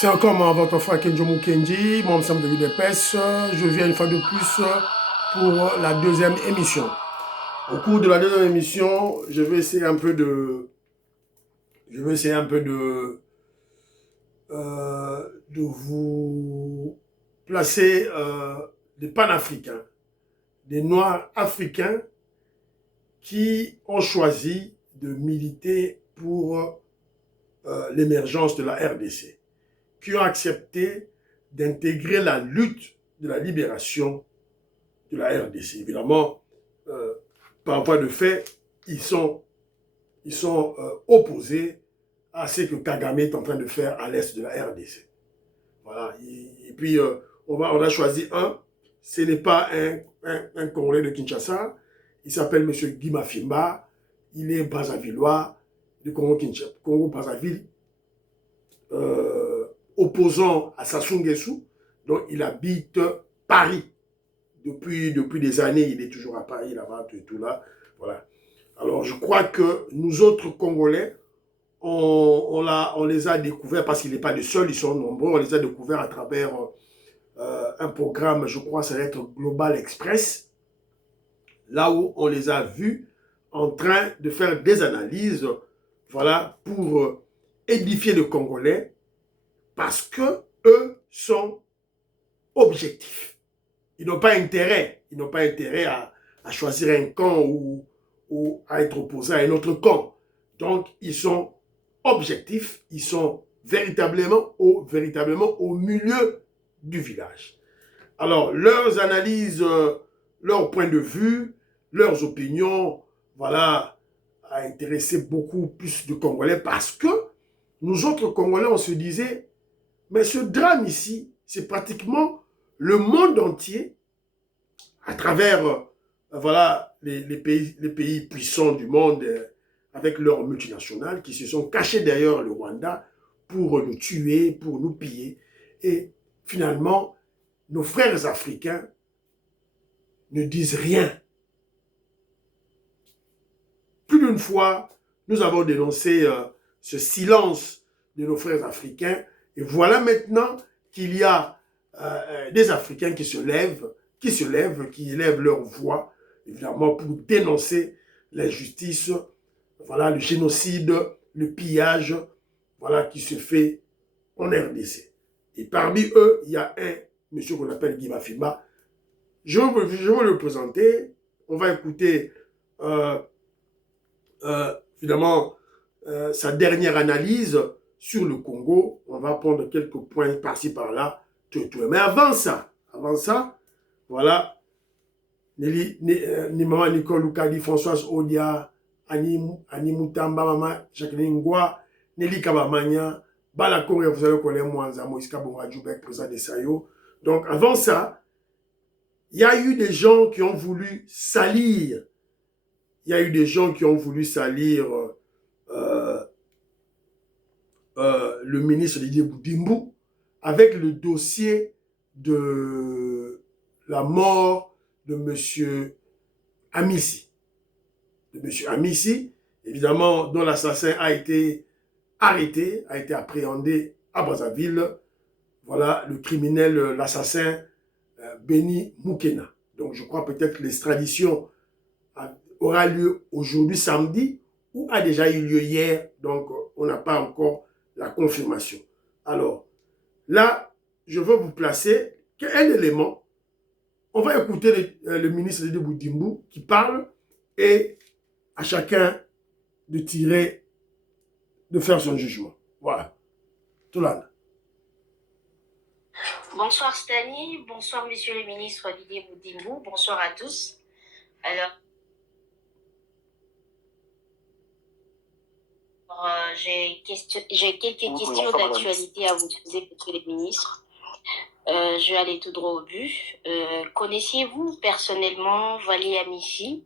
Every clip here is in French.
C'est encore moi, votre frère Kenjo Mukendi, mon ensemble de l'UDPS. Je viens une fois de plus pour la deuxième émission. Au cours de la deuxième émission, je vais essayer un peu de vous placer des panafricains, des Noirs africains qui ont choisi de militer pour l'émergence de la RDC, qui ont accepté d'intégrer la lutte de la libération de la RDC. Évidemment, par voie de fait, ils sont opposés à ce que Kagame est en train de faire à l'est de la RDC. Voilà. Et puis, on a choisi un. Ce n'est pas un Congolais de Kinshasa. Il s'appelle M. Guy Mafimba. Il est Brazzavillois du Congo-Brazzaville, opposant à Sassou Nguesso. Donc, il habite Paris. Depuis des années, il est toujours à Paris, là-bas, tout là. Voilà. Alors, je crois que nous autres Congolais, on les a découverts, parce qu'il n'est pas le seul, ils sont nombreux, on les a découverts à travers un programme, je crois, ça va être Global Express, là où on les a vus en train de faire des analyses, voilà, pour édifier le Congolais, parce que eux sont objectifs. Ils n'ont pas intérêt à choisir un camp ou à être opposés à un autre camp. Donc, ils sont objectifs, ils sont véritablement au milieu du village. Alors, leurs analyses, leurs points de vue, leurs opinions, voilà, a intéressé beaucoup plus de Congolais parce que nous autres Congolais, on se disait, mais ce drame ici, c'est pratiquement le monde entier, à travers voilà, les pays puissants du monde, avec leurs multinationales, qui se sont cachés derrière le Rwanda pour nous tuer, pour nous piller. Et finalement, nos frères africains ne disent rien. Plus d'une fois, nous avons dénoncé ce silence de nos frères africains. Et voilà maintenant qu'il y a des Africains qui élèvent leur voix, évidemment, pour dénoncer l'injustice, voilà, le génocide, le pillage, voilà, qui se fait en RDC. Et parmi eux, il y a un monsieur qu'on appelle Guy Mafimba. Je vais le présenter. On va écouter, évidemment, sa dernière analyse sur le Congo. On va prendre quelques points par-ci, par-là. Mais avant ça, voilà, maman Nicole Lukadi, Françoise Odia, Annie Moutamba, maman Jacqueline Ngwa, Nelly Kabamania, Balakore, vous allez connaître Mwanza, Moïse Kabonga Djoubek, président de Sayo. Donc avant ça, il y a eu des gens qui ont voulu salir. Le ministre Didier Boudimbo avec le dossier de la mort de M. Amissi. Évidemment, dont l'assassin a été arrêté, a été appréhendé à Brazzaville. Voilà, le criminel, l'assassin Béni Moukena. Donc, je crois peut-être que l'extradition aura lieu aujourd'hui, samedi, ou a déjà eu lieu hier. Donc, on n'a pas encore la confirmation. Alors, là, je veux vous placer un élément. On va écouter le ministre de Boudimbo qui parle et à chacun de faire son jugement. Voilà. Tout là. Bonsoir Stani, bonsoir monsieur le ministre Didier Boudimbo, bonsoir à tous. Alors, j'ai quelques questions d'actualité à vous poser, monsieur le ministre. Je vais aller tout droit au but. Connaissiez-vous personnellement Valia Amissi?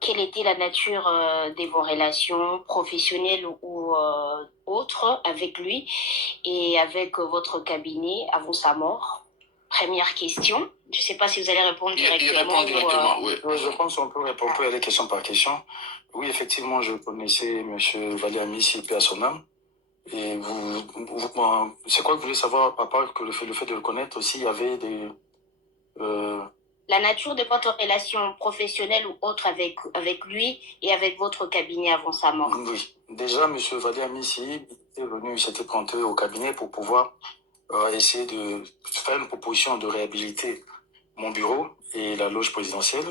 Quelle était la nature de vos relations professionnelles ou autres avec lui et avec votre cabinet avant sa mort? Première question. Je ne sais pas si vous allez répondre directement. Il répond directement, oui. Je pense qu'on peut répondre à les questions par question. Oui, effectivement, je connaissais M. Valia Amissi, paix à son âme. Et c'est quoi que vous voulez savoir, à part que le fait de le connaître aussi, il y avait des... La nature de votre relation professionnelle ou autre avec lui et avec votre cabinet avant sa mort. Oui. Déjà, M. Vali Amissi était venu, il s'était présenté au cabinet pour pouvoir essayer de faire une proposition de réhabiliter mon bureau et la loge présidentielle.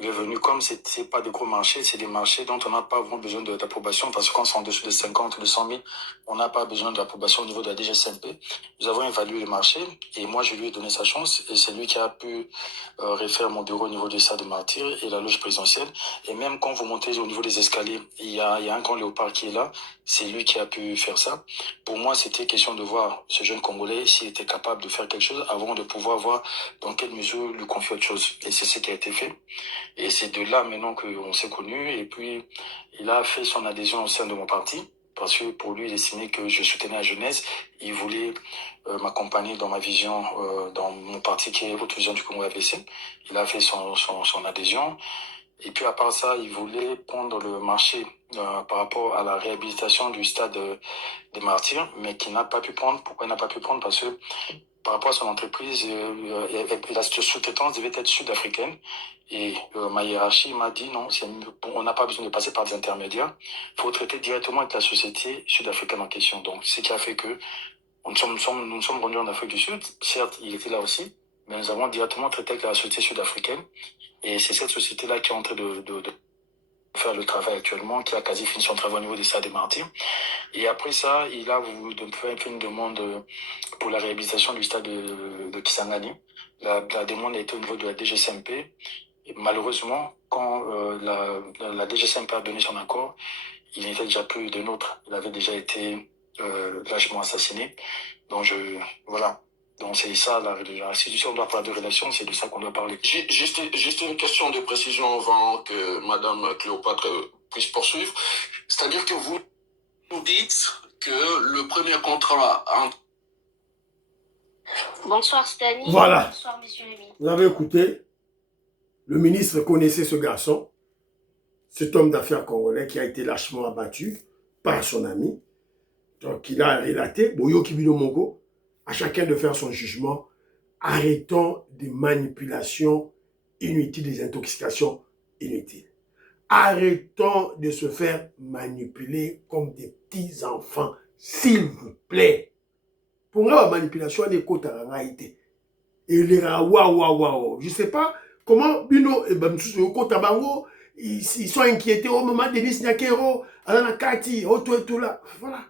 Il est venu, comme c'est pas des gros marchés, c'est des marchés dont on n'a pas vraiment besoin d'approbation, parce que quand c'est en dessous de 50 ou de 100 000, on n'a pas besoin d'approbation au niveau de la DGSMP. Nous avons évalué le marché, et moi, je lui ai donné sa chance, et c'est lui qui a pu refaire mon bureau au niveau du stade de Martyr et la loge présidentielle. Et même quand vous montez au niveau des escaliers, il y a un grand léopard qui est là, c'est lui qui a pu faire ça. Pour moi, c'était question de voir ce jeune Congolais s'il était capable de faire quelque chose avant de pouvoir voir dans quelle mesure lui confier autre chose. Et c'est ce qui a été fait. Et c'est de là maintenant qu'on s'est connus. Et puis, il a fait son adhésion au sein de mon parti. Parce que pour lui, il estimait que je soutenais la jeunesse. Il voulait m'accompagner dans ma vision, dans mon parti qui est Haute Vision du Congo AVC. Il a fait son adhésion. Et puis, à part ça, il voulait prendre le marché par rapport à la réhabilitation du stade des Martyrs, mais qu'il n'a pas pu prendre. Pourquoi il n'a pas pu prendre? Parce que par rapport à son entreprise, la sous-traitance devait être sud-africaine. Et ma hiérarchie m'a dit non, on n'a pas besoin de passer par des intermédiaires. Il faut traiter directement avec la société sud-africaine en question. Donc, ce qui a fait que nous nous sommes rendus en Afrique du Sud. Certes, il était là aussi, mais nous avons directement traité avec la société sud-africaine. Et c'est cette société-là qui est en train de faire le travail actuellement, qui a quasi fini son travail au niveau des stades des Martyrs. Et après ça, il a voulu faire une demande pour la réhabilitation du stade de Kisangani. La demande a été au niveau de la DGSMP. Et malheureusement, quand la DGSMP a donné son accord, il n'était déjà plus de nôtre. Il avait déjà été lâchement assassiné. Donc, voilà. Donc, c'est ça, la restitution doit parler de relation, c'est de ça qu'on doit parler. Juste une question de précision avant que Madame Cléopâtre puisse poursuivre. C'est-à-dire que vous nous dites que le premier contrat entre... Bonsoir Stani. Voilà. Bonsoir Monsieur Lémy. Vous avez écouté, le ministre connaissait ce garçon, cet homme d'affaires congolais qui a été lâchement abattu par son ami. Donc il a relaté, Boyo Kibino Mongo, à chacun de faire son jugement. Arrêtons des manipulations inutiles, des intoxications inutiles. Arrêtons de se faire manipuler comme des petits enfants, s'il vous plaît. Pour moi, la manipulation n'est qu'au Tarangaïté. Et les waouh. Je ne sais pas comment Bino et Bamsou Tabango, ils sont inquiétés au moment de Denis Nyakero, Alana Kati, tout là. Voilà.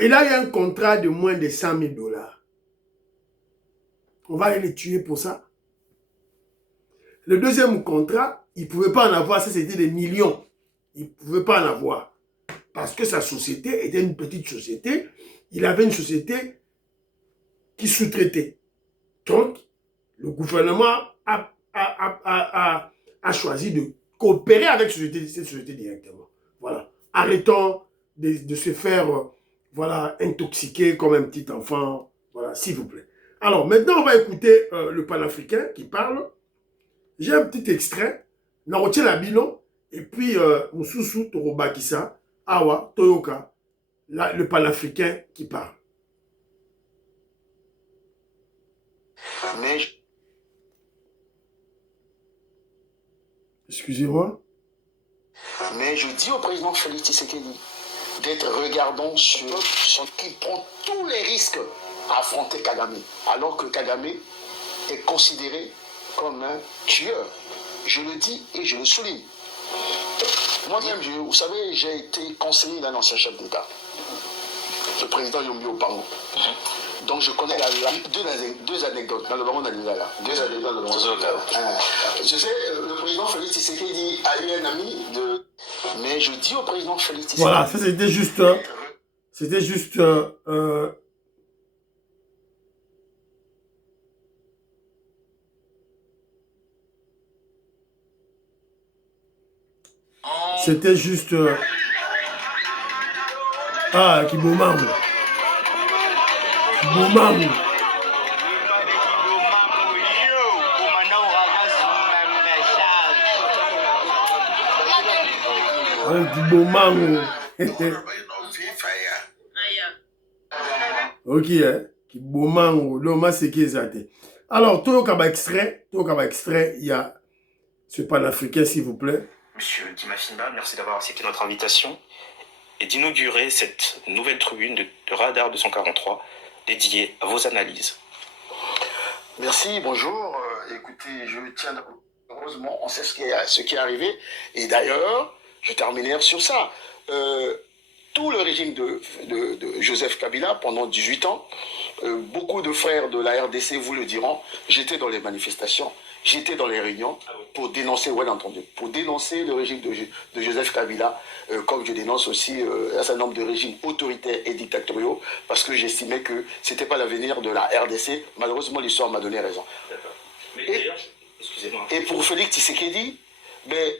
Et là, il y a un contrat de moins de 100 000 $. On va les tuer pour ça. Le deuxième contrat, il ne pouvait pas en avoir, ça c'était des millions. Il ne pouvait pas en avoir. Parce que sa société était une petite société. Il avait une société qui sous-traitait. Donc, le gouvernement a choisi de coopérer avec cette société directement. Voilà. Arrêtons de se faire voilà, intoxiquer comme un petit enfant. Voilà, s'il vous plaît. Alors, maintenant, on va écouter le panafricain qui parle. J'ai un petit extrait. Naroche Labino. Et puis, Moussoussou Torobakisa. Awa Toyoka. Le panafricain qui parle. Mais... Excusez-moi. Mais je dis au président Félix Tshisekedi d'être regardant sur qui prend tous les risques à affronter Kagame, alors que Kagame est considéré comme un tueur. Je le dis et je le souligne. Moi-même, vous savez, j'ai été conseiller d'un ancien chef d'État, le président Yombi Opango. Donc je connais deux anecdotes dans le baron d'Alingala. Deux anecdotes dans le baron d'Alingala. Je sais, le président Félix Tshisekedi a eu un ami de... Mais je dis au président Félix Tshisekedi... Voilà, ça c'était juste... C'était juste... Ah, Kibomango. Kibomango. Kibomango. Ok, hein. Kibomango, l'homme c'est qui est. Alors, tout le extrait, il y a ce panafricain, s'il vous plaît. Monsieur Dima Finba, merci d'avoir accepté notre invitation et d'inaugurer cette nouvelle tribune de Radar 243 dédiée à vos analyses. Merci, bonjour. Écoutez, je tiens, heureusement, on sait ce qui est arrivé. Et d'ailleurs, je terminerai sur ça. Tout le régime de Joseph Kabila, pendant 18 ans, beaucoup de frères de la RDC vous le diront, j'étais dans les manifestations, j'étais dans les réunions pour dénoncer, ouais, entendu, pour dénoncer le régime de Joseph Kabila, comme je dénonce aussi un certain nombre de régimes autoritaires et dictatoriaux, parce que j'estimais que ce n'était pas l'avenir de la RDC. Malheureusement, l'histoire m'a donné raison. Mais d'ailleurs, excusez-moi. Et pour Félix Tshisekedi, ben,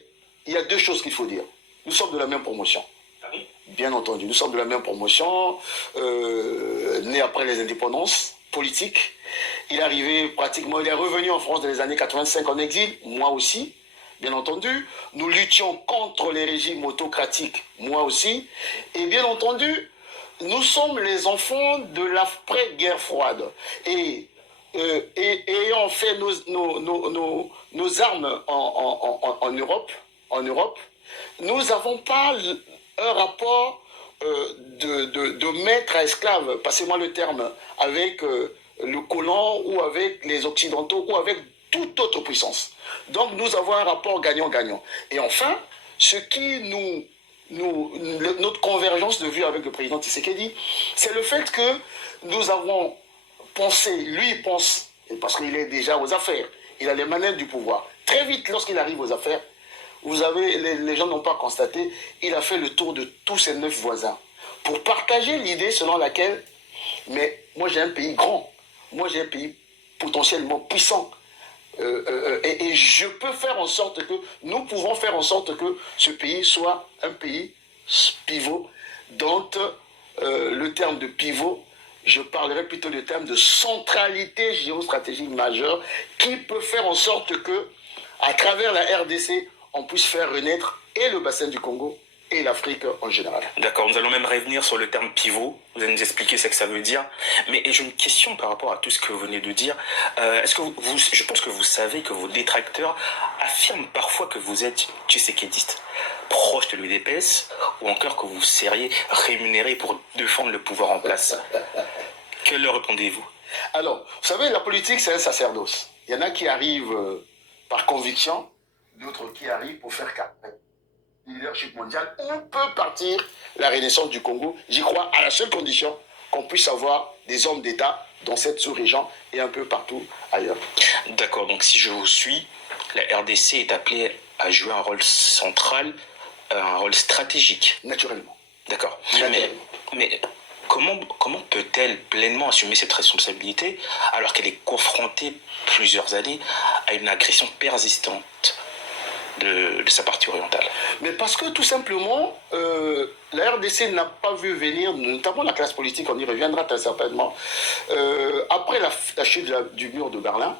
il y a deux choses qu'il faut dire. Nous sommes de la même promotion. Ah oui? Bien entendu, nous sommes de la même promotion, né après les indépendances politiques. Il est arrivé pratiquement, il est revenu en France dans les années 85 en exil, moi aussi, bien entendu. Nous luttions contre les régimes autocratiques, moi aussi. Et bien entendu, nous sommes les enfants de l'après-guerre froide. Et ayant fait nos armes en Europe, nous n'avons pas un rapport de maître à esclave, passez-moi le terme, avec le colon ou avec les Occidentaux ou avec toute autre puissance. Donc nous avons un rapport gagnant-gagnant. Et enfin, ce qui notre convergence de vue avec le président Tshisekedi, c'est le fait que nous avons pensé, lui il pense, parce qu'il est déjà aux affaires, il a les manettes du pouvoir. Très vite, lorsqu'il arrive aux affaires, vous avez, les gens n'ont pas constaté, il a fait le tour de tous ses 9 voisins pour partager l'idée selon laquelle, mais moi j'ai un pays grand, moi j'ai un pays potentiellement puissant, et je peux faire en sorte que, nous pouvons faire en sorte que ce pays soit un pays pivot, dont le terme de pivot, je parlerai plutôt du terme de centralité géostratégique majeure, qui peut faire en sorte que, à travers la RDC, on puisse faire renaître et le bassin du Congo et l'Afrique en général. D'accord, nous allons même revenir sur le terme pivot. Vous allez nous expliquer ce que ça veut dire. Mais j'ai une question par rapport à tout ce que vous venez de dire. Est-ce que je pense que vous savez que vos détracteurs affirment parfois que vous êtes tshisekidiste, proche de l'UDPS, ou encore que vous seriez rémunéré pour défendre le pouvoir en place. Que leur répondez-vous? Alors, vous savez, la politique, c'est un sacerdoce. Il y en a qui arrivent par conviction, d'autres qui arrivent pour faire carrière. Leadership mondial, où peut partir la renaissance du Congo? J'y crois à la seule condition qu'on puisse avoir des hommes d'État dans cette sous-région et un peu partout ailleurs. D'accord, donc si je vous suis, la RDC est appelée à jouer un rôle central, un rôle stratégique. Naturellement. D'accord. Mais comment peut-elle pleinement assumer cette responsabilité alors qu'elle est confrontée plusieurs années à une agression persistante de sa partie orientale? Mais parce que tout simplement, la RDC n'a pas vu venir, notamment la classe politique, on y reviendra très certainement, après la chute du mur de Berlin,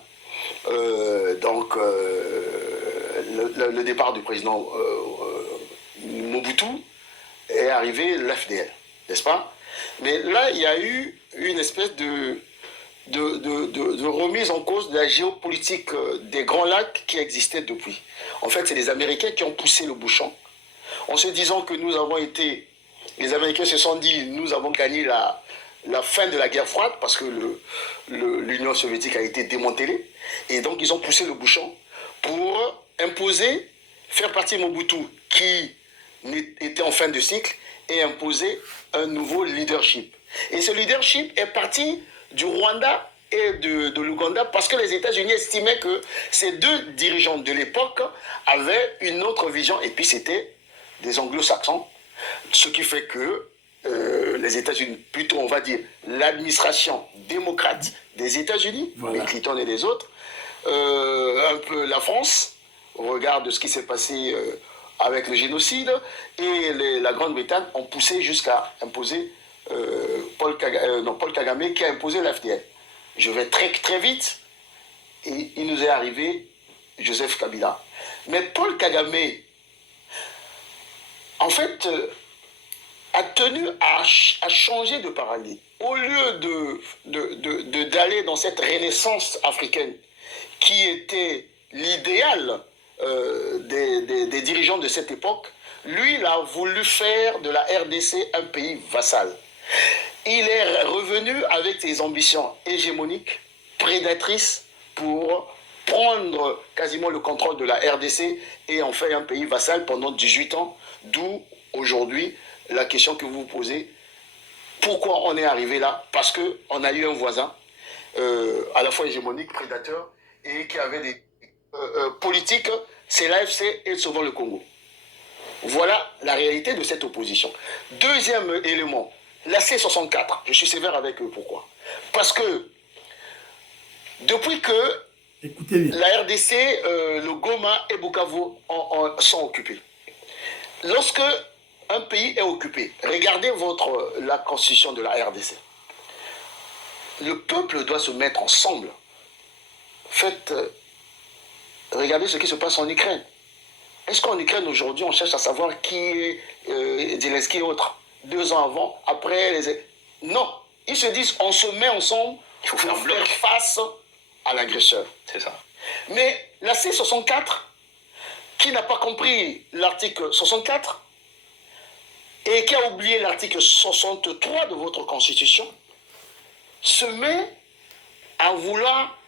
donc le départ du président Mobutu, est arrivé l'FDL, n'est-ce pas? Mais là, il y a eu une espèce de remise en cause de la géopolitique des Grands Lacs qui existait depuis. En fait, c'est les Américains qui ont poussé le bouchon, en se disant que nous avons été... Les Américains se sont dit, nous avons gagné la fin de la guerre froide, parce que l'Union soviétique a été démantelée, et donc ils ont poussé le bouchon pour imposer, faire partie Mobutu, qui était en fin de cycle, et imposer un nouveau leadership. Et ce leadership est parti du Rwanda et de l'Ouganda, parce que les États-Unis estimaient que ces deux dirigeants de l'époque avaient une autre vision, et puis c'était des anglo-saxons, ce qui fait que les États-Unis, plutôt on va dire l'administration démocrate des États-Unis, voilà, les Clinton et les autres, un peu la France, au regard de ce qui s'est passé avec le génocide, et la Grande-Bretagne ont poussé jusqu'à imposer Paul Kagame, qui a imposé l'FDL. Je vais très, très vite, et il nous est arrivé Joseph Kabila. Mais Paul Kagame, en fait, a tenu à changer de paradigme. Au lieu d'aller dans cette renaissance africaine qui était l'idéal des dirigeants de cette époque, lui, il a voulu faire de la RDC un pays vassal. Il est revenu avec des ambitions hégémoniques, prédatrices, pour prendre quasiment le contrôle de la RDC et en faire un pays vassal pendant 18 ans, d'où aujourd'hui la question que vous vous posez, pourquoi on est arrivé là? Parce qu'on a eu un voisin à la fois hégémonique, prédateur, et qui avait des politiques, c'est l'AFC et Sauvons le Congo. Voilà la réalité de cette opposition. Deuxième élément, la C64, je suis sévère avec eux, pourquoi? Parce que depuis que la RDC, le Goma et Bukavu sont occupés, lorsque un pays est occupé, regardez la constitution de la RDC. Le peuple doit se mettre ensemble. Regardez ce qui se passe en Ukraine. Est-ce qu'en Ukraine aujourd'hui, on cherche à savoir qui est Zelensky et autres? 2 ans avant, après, non. Ils se disent, on se met ensemble pour faire face à l'agresseur. C'est ça. Mais la C64, qui n'a pas compris l'article 64 et qui a oublié l'article 63 de votre Constitution, se met à vouloir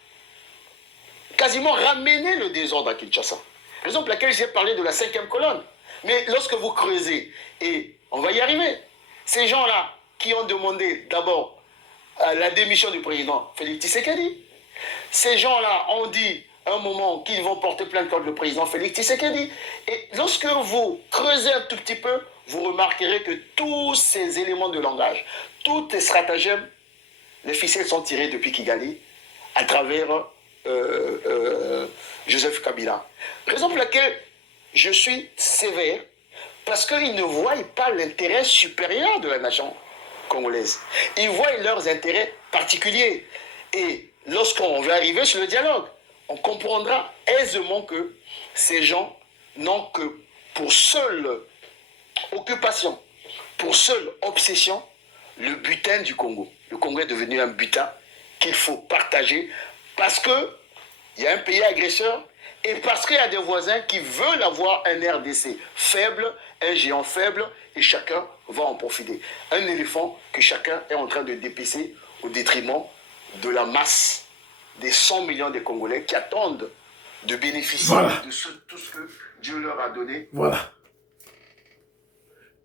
quasiment ramener le désordre à Kinshasa. Raison pour laquelle j'ai parlé de la 5e colonne. Mais lorsque vous creusez, et on va y arriver, ces gens-là qui ont demandé d'abord la démission du président Félix Tshisekedi, ces gens-là ont dit à un moment qu'ils vont porter plainte contre le président Félix Tshisekedi. Et lorsque vous creusez un tout petit peu, vous remarquerez que tous ces éléments de langage, tous ces stratagèmes, les ficelles sont tirées depuis Kigali à travers Joseph Kabila. Raison pour laquelle je suis sévère, parce qu'ils ne voient pas l'intérêt supérieur de la nation congolaise. Ils voient leurs intérêts particuliers. Et lorsqu'on va arriver sur le dialogue, on comprendra aisément que ces gens n'ont que pour seule occupation, pour seule obsession, le butin du Congo. Le Congo est devenu un butin qu'il faut partager parce qu'il y a un pays agresseur et parce qu'il y a des voisins qui veulent avoir un RDC faible, un géant faible, et chacun va en profiter. Un éléphant que chacun est en train de dépecer au détriment de la masse des 100 millions de Congolais qui attendent de bénéficier de tout ce que Dieu leur a donné. Voilà.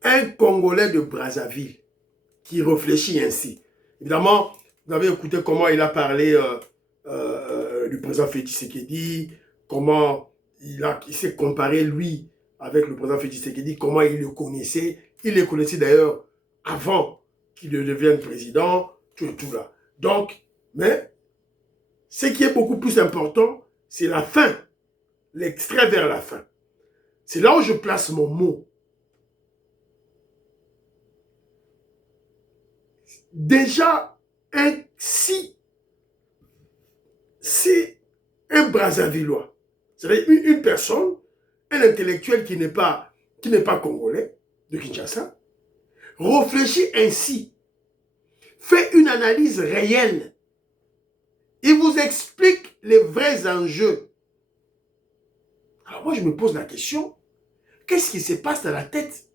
Un Congolais de Brazzaville qui réfléchit ainsi. Évidemment, vous avez écouté comment il a parlé du président Félix Tshisekedi, comment il s'est comparé, lui, avec le président Félix Tshisekedi, comment il le connaissait. Il le connaissait d'ailleurs avant qu'il ne devienne président, tout là. Donc, mais ce qui est beaucoup plus important, c'est la fin, l'extrait vers la fin. C'est là où je place mon mot. Déjà, si un Brazzavillois, c'est-à-dire une personne, un intellectuel qui n'est pas congolais, de Kinshasa, réfléchit ainsi, fait une analyse réelle, il vous explique les vrais enjeux. Alors moi je me pose la question, qu'est-ce qui se passe dans la tête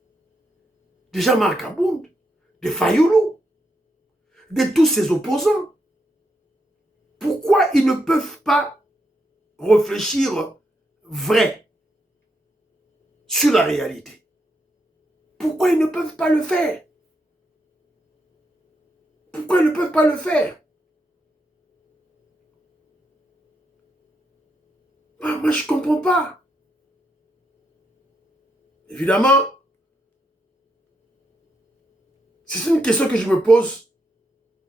de Jean-Marc Abound, de Fayoulou, de tous ses opposants? Pourquoi ils ne peuvent pas réfléchir vrai sur la réalité? Pourquoi ils ne peuvent pas le faire? Pourquoi ils ne peuvent pas le faire? Moi, je ne comprends pas. Évidemment, c'est une question que je me pose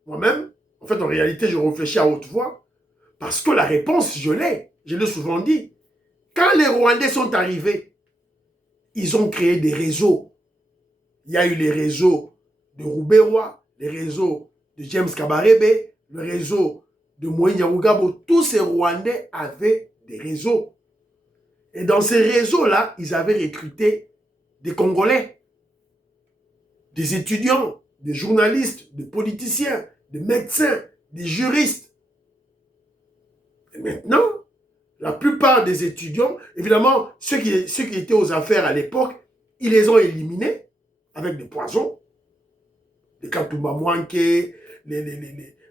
moi-même. En fait, en réalité, je réfléchis à haute voix parce que la réponse, je l'ai. Je l'ai souvent dit. Quand les Rwandais sont arrivés, ils ont créé des réseaux. Il y a eu les réseaux de Rouberois, les réseaux de James Kabarebe, le réseau de Moïse Nyarugabo. Tous ces Rwandais avaient des réseaux. Et dans ces réseaux-là, ils avaient recruté des Congolais des étudiants, des journalistes, des politiciens, des médecins, des juristes. Et maintenant, la plupart des étudiants, évidemment, ceux qui étaient aux affaires à l'époque, ils les ont éliminés avec des poisons. Les Katouma Mwanke,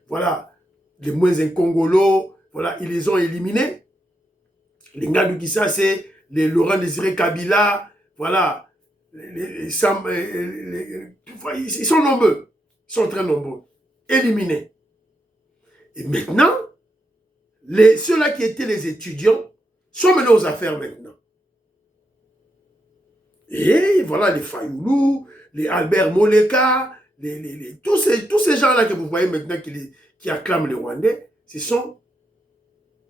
voilà, les Mwenzen Congolo, voilà, ils les ont éliminés. Les Ngadou Kissase, les Laurent Désiré Kabila, voilà, ils sont nombreux, ils sont très nombreux, éliminés. Et maintenant, ceux-là qui étaient les étudiants sont menés aux affaires maintenant. Et voilà, les Fayoulou, les Albert Moleka, tous ces gens-là que vous voyez maintenant qui acclament les Rwandais, ce sont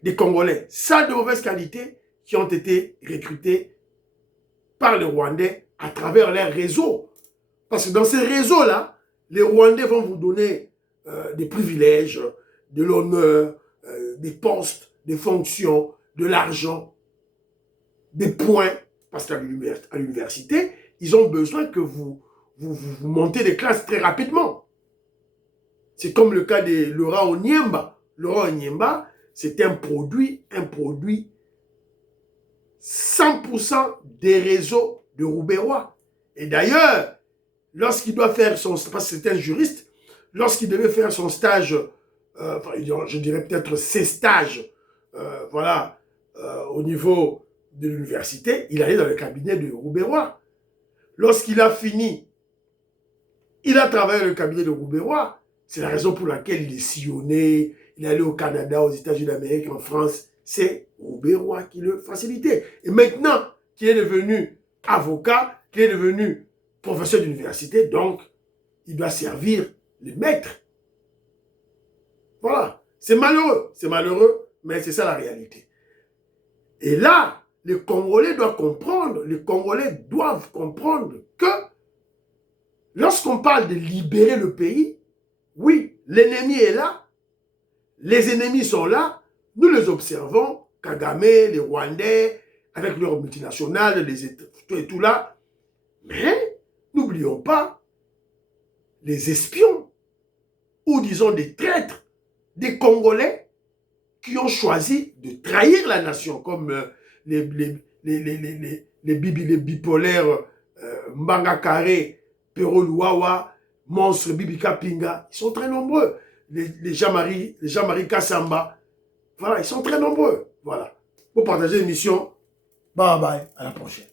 des Congolais, sans de mauvaise qualité, qui ont été recrutés par les Rwandais à travers leurs réseaux. Parce que dans ces réseaux-là, les Rwandais vont vous donner des privilèges, de l'honneur, des postes, des fonctions, de l'argent, des points. Parce qu'à l'université, ils ont besoin que vous montez des classes très rapidement. C'est comme le cas de Laurent Onyemba. Laurent Onyemba, c'est un produit 100% des réseaux de Roubaix-Roi. Et d'ailleurs, lorsqu'il doit faire son stage, parce que c'est un juriste, lorsqu'il devait faire son stage, je dirais peut-être ses stages, voilà, au niveau de l'université, il allait dans le cabinet de Roubaix-Roi. Lorsqu'il a fini, il a travaillé dans le cabinet de Roubaix-Roi. C'est la raison pour laquelle il est sillonné, il est allé au Canada, aux États-Unis d'Amérique, en France. C'est Roubaix-Roi qui le facilitait. Et maintenant qu'il est devenu avocat, qu'il est devenu professeur d'université, donc il doit servir les maîtres. Voilà. C'est malheureux, mais c'est ça la réalité. Et là, les Congolais doivent comprendre que lorsqu'on parle de libérer le pays, oui, l'ennemi est là, les ennemis sont là, nous les observons, Kagame, les Rwandais, avec leurs multinationales, les États, et tout là, mais n'oublions pas les espions, ou disons des traîtres, des Congolais qui ont choisi de trahir la nation, comme les bipolaires Mbanga Kare, Pero Luawa, Monstre Bibi Kapinga, ils sont très nombreux. Les Jean-Marie Kassamba, voilà, ils sont très nombreux. Voilà. Pour partager l'émission, bye bye, à la prochaine.